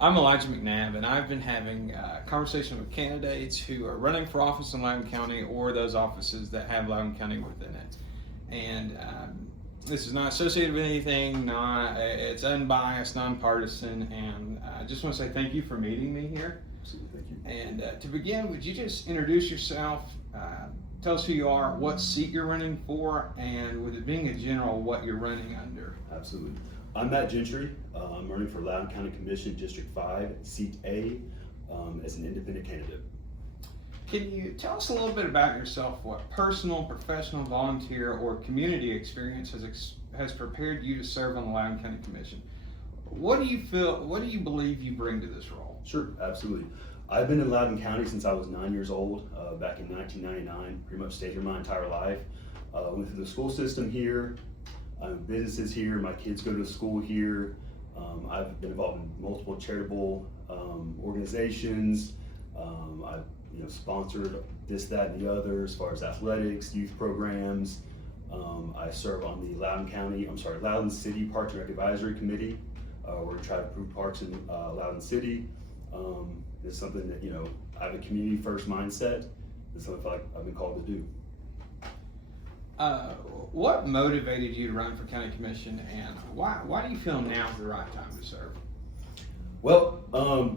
I'm Elijah McNabb, and I've been having conversation with candidates who are running for office in Loudoun County or those offices that have Loudoun County within it. And this is not associated with anything, it's unbiased, nonpartisan, and I just want to say thank you for meeting me here. Absolutely, thank you. And to begin, would you just introduce yourself, tell us who you are, what seat you're running for, and with it being a general, what you're running under? Absolutely. I'm Matt Gentry. I'm running for Loudoun County Commission District 5, Seat A, as an independent candidate. Can you tell us a little bit about yourself? What personal, professional, volunteer, or community experience has prepared you to serve on the Loudoun County Commission? What do you believe you bring to this role? Sure, absolutely. I've been in Loudoun County since I was 9 years old, back in 1999. Pretty much stayed here my entire life. Went through the school system here. Businesses here. My kids go to school here. I've been involved in multiple charitable organizations. I've sponsored this, that, and the other as far as athletics, youth programs. I serve on the Loudoun City Parks and Rec Advisory Committee. We're trying to improve parks in Loudoun City. It's something that, I have a community first mindset. It's something I feel like I've been called to do. What motivated you to run for county commission, and why do you feel now is the right time to serve? Well,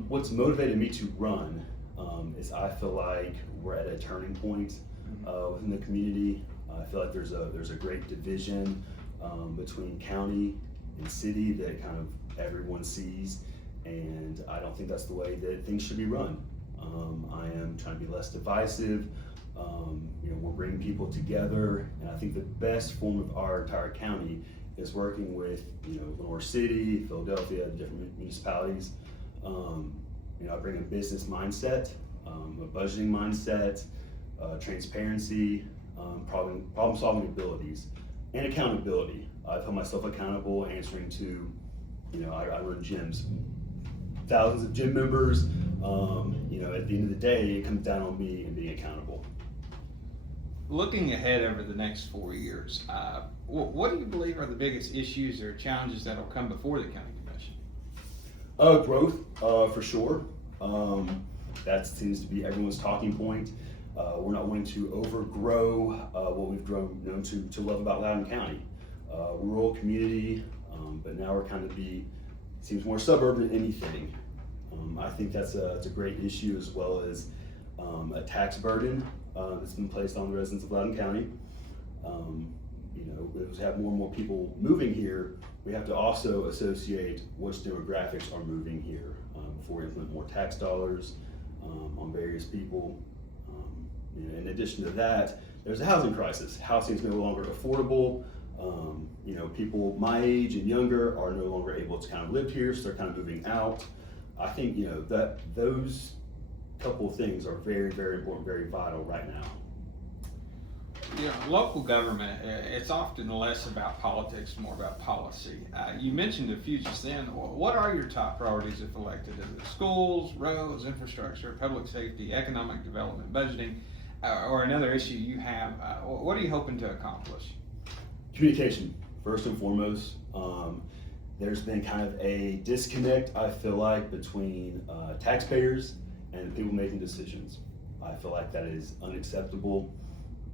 what's motivated me to run is I feel like we're at a turning point within the community. I feel like there's a great division between county and city that kind of everyone sees, and I don't think that's the way that things should be run. I am trying to be less divisive. We're bringing people together, and I think the best form of our entire county is working with, Lenore City, Philadelphia, different municipalities. I bring a business mindset, a budgeting mindset, transparency, problem-solving abilities, and accountability. I've held myself accountable, answering to, I run gyms, thousands of gym members. At the end of the day, it comes down on me and being accountable. Looking ahead over the next 4 years, what do you believe are the biggest issues or challenges that will come before the county commission? Growth, for sure. That seems to be everyone's talking point. We're not wanting to overgrow what we've known to love about Loudoun County. Rural community, but now we're kind of seems more suburban than anything. I think that's a great issue, as well as a tax burden that's been placed on the residents of Loudoun County. As we have more and more people moving here, we have to also associate which demographics are moving here before we implement more tax dollars on various people. In addition to that, there's a housing crisis. Housing is no longer affordable. People my age and younger are no longer able to kind of live here, so they're kind of moving out. I think that those couple of things are very, very important, very vital right now. Local government, it's often less about politics, more about policy. You mentioned a few just then. What are your top priorities if elected? Is it schools, roads, infrastructure, public safety, economic development, budgeting, or another issue you have? What are you hoping to accomplish? Communication, first and foremost. There's been kind of a disconnect, I feel like, between taxpayers and people making decisions. I feel like that is unacceptable.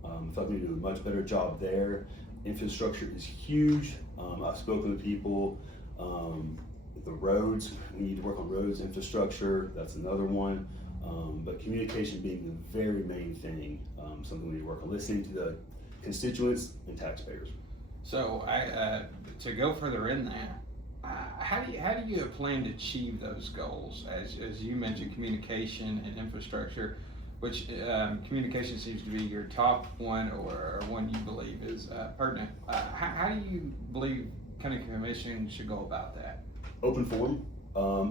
I feel like we need to do a much better job there. Infrastructure is huge. I've spoken to people. The roads, we need to work on roads, infrastructure, that's another one. But communication being the very main thing, something we need to work on, listening to the constituents and taxpayers. So to go further in that, how do you plan to achieve those goals? As you mentioned, communication and infrastructure, which communication seems to be your top one, or one you believe is pertinent. How do you believe county commission should go about that? Open forum.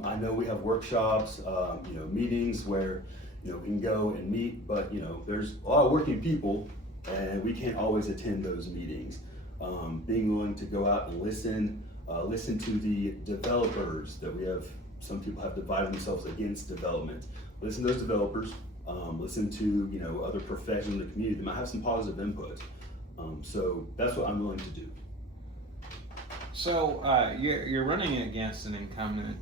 I know we have workshops, meetings where we can go and meet, but there's a lot of working people, and we can't always attend those meetings. Being willing to go out and listen to the developers that we have. Some people have divided themselves against development. Listen to those developers. Listen to other professionals in the community that might have some positive input. So that's what I'm willing to do. So you're running against an incumbent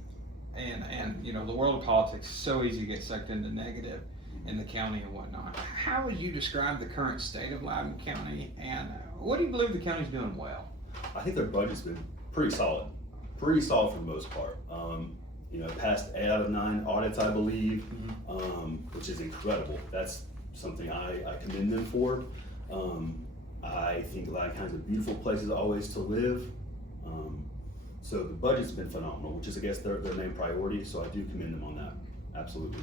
and you know, the world of politics is so easy to get sucked into negative in the county and whatnot. How would you describe the current state of Loudoun County, and what do you believe the county's doing well? I think their budget's been pretty solid for the most part. You know, passed 8 out of 9 audits, I believe, which is incredible. That's something I commend them for. I think Loudoun County's a beautiful place as always to live. So the budget's been phenomenal, which is, I guess, their main priority. So I do commend them on that. Absolutely.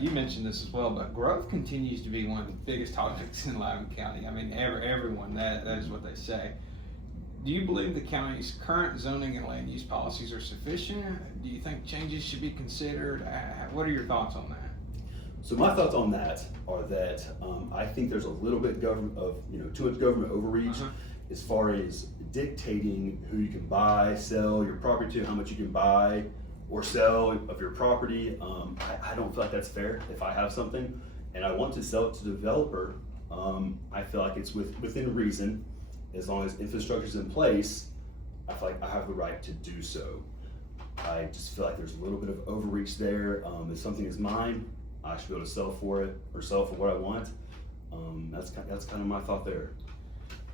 You mentioned this as well, but growth continues to be one of the biggest topics in Loudoun County. I mean, everyone, that is what they say. Do you believe the county's current zoning and land use policies are sufficient? Do you think changes should be considered? What are your thoughts on that? So my thoughts on that are that I think there's a little bit too much government overreach as far as dictating who you can buy, sell your property to, how much you can buy or sell of your property. I don't feel like that's fair. If I have something and I want to sell it to the developer, I feel like it's within reason. As long as infrastructure is in place, I feel like I have the right to do so. I just feel like there's a little bit of overreach there. If something is mine, I should be able to sell for it or sell for what I want. That's kind of my thought there.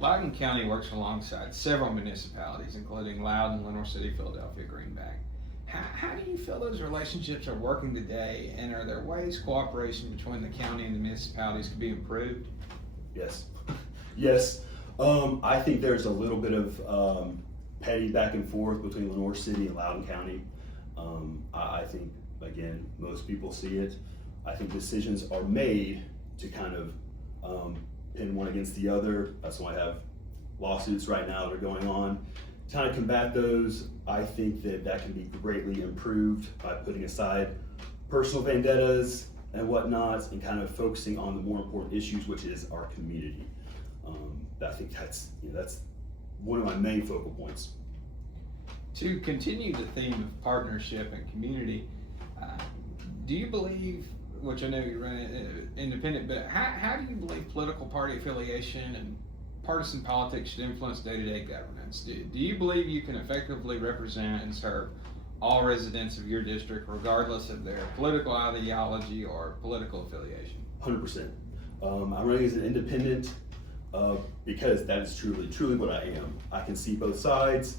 Loudoun County works alongside several municipalities, including Loudoun, Lenore City, Philadelphia, Greenback. How do you feel those relationships are working today, and are there ways cooperation between the county and the municipalities could be improved? Yes. Yes. I think there's a little bit of petty back and forth between Lenore City and Loudoun County. I think, again, most people see it. I think decisions are made to kind of pin one against the other. That's why I have lawsuits right now that are going on. To kind of combat those, I think that can be greatly improved by putting aside personal vendettas and whatnot and kind of focusing on the more important issues, which is our community. I think that's one of my main focal points. To continue the theme of partnership and community, do you believe, which I know you run independent, but how do you believe political party affiliation and partisan politics should influence day-to-day governance? Do you believe you can effectively represent and serve all residents of your district regardless of their political ideology or political affiliation? 100%. I'm running as an independent because that is truly what I am. I can see both sides.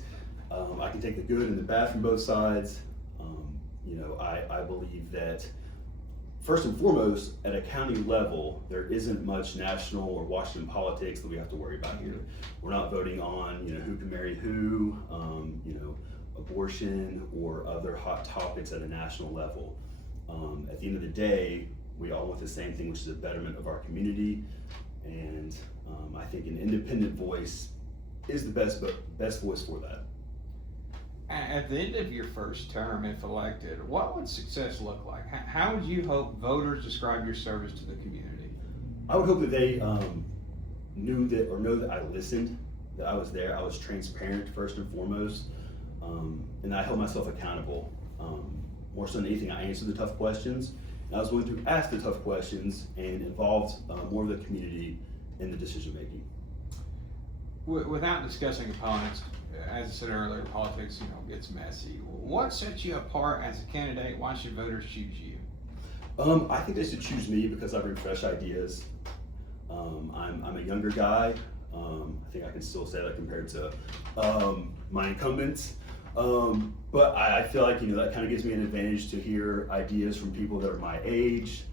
I can take the good and the bad from both sides. I believe that first and foremost, at a county level, there isn't much national or Washington politics that we have to worry about here. We're not voting on, who can marry who, abortion or other hot topics at a national level. At the end of the day, we all want the same thing, which is a betterment of our community. And I think an independent voice is the best voice for that. At the end of your first term, if elected, what would success look like? How would you hope voters describe your service to the community? I would hope that they know that I listened, that I was there, I was transparent first and foremost, and I held myself accountable. More so than anything, I answered the tough questions, and I was willing to ask the tough questions and involved more of the community in the decision making. Without discussing opponents, as I said earlier, politics, gets messy. What sets you apart as a candidate? Why should voters choose you? I think they should choose me because I bring fresh ideas. I'm a younger guy. I think I can still say that compared to my incumbents. But I feel like that kind of gives me an advantage to hear ideas from people that are my age.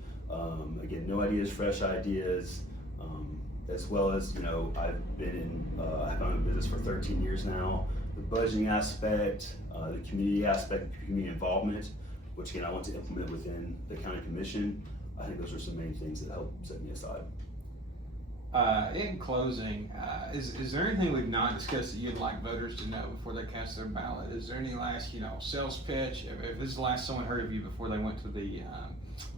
Again, no ideas, fresh ideas. As well as, I've been I've been in business for 13 years now. The budgeting aspect, the community aspect, community involvement, which again I want to implement within the county commission. I think those are some main things that help set me aside. In closing, is there anything we've not discussed that you'd like voters to know before they cast their ballot? Is there any last, sales pitch? If this is the last someone heard of you before they went to the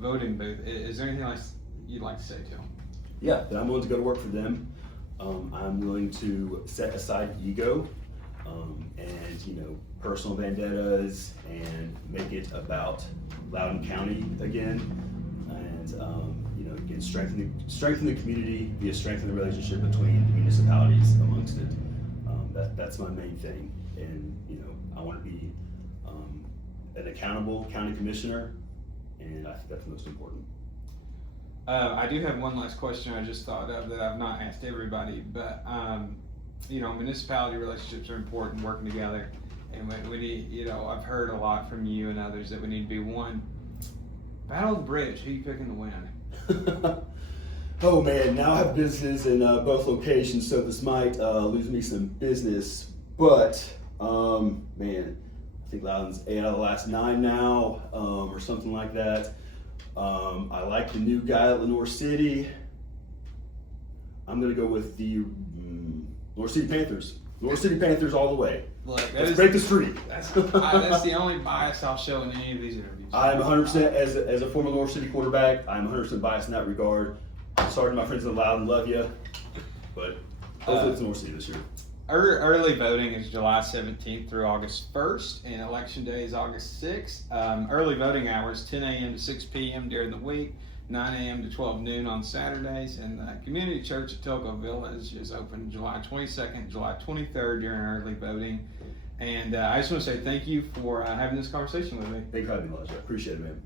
voting booth, is there anything else you'd like to say to them? Yeah, that I'm willing to go to work for them. I'm willing to set aside ego and personal vendettas and make it about Loudoun County again, and again strengthen the community, be a strengthen the relationship between the municipalities amongst it. That's my main thing, and I want to be an accountable county commissioner, and I think that's most important. I do have one last question I just thought of that I've not asked everybody, but, municipality relationships are important, working together. And we need, I've heard a lot from you and others that we need to be one. Battle of the Bridge, who you picking to win? Oh man, now I have business in both locations, so this might lose me some business. But man, I think Loudon's 8 out of the last 9 now, or something like that. I like the new guy at Lenoir City. I'm gonna go with the Lenoir City Panthers. Lenoir City Panthers all the way. Look, let's break the streak. That's the only bias I'll show in any of these interviews. I'm 100% as a former Lenoir City quarterback. I'm 100% biased in that regard. Sorry to my friends in Loudon, love you, but hopefully it's Lenoir City this year. Early voting is July 17th through August 1st, and election day is August 6th. Early voting hours 10 a.m. to 6 p.m. during the week, 9 a.m. to 12 noon on Saturdays, and the community church at Togo Village is open July 22nd, July 23rd during early voting. And I just want to say thank you for having this conversation with me. Thank you for having me, Elijah. I appreciate it, man.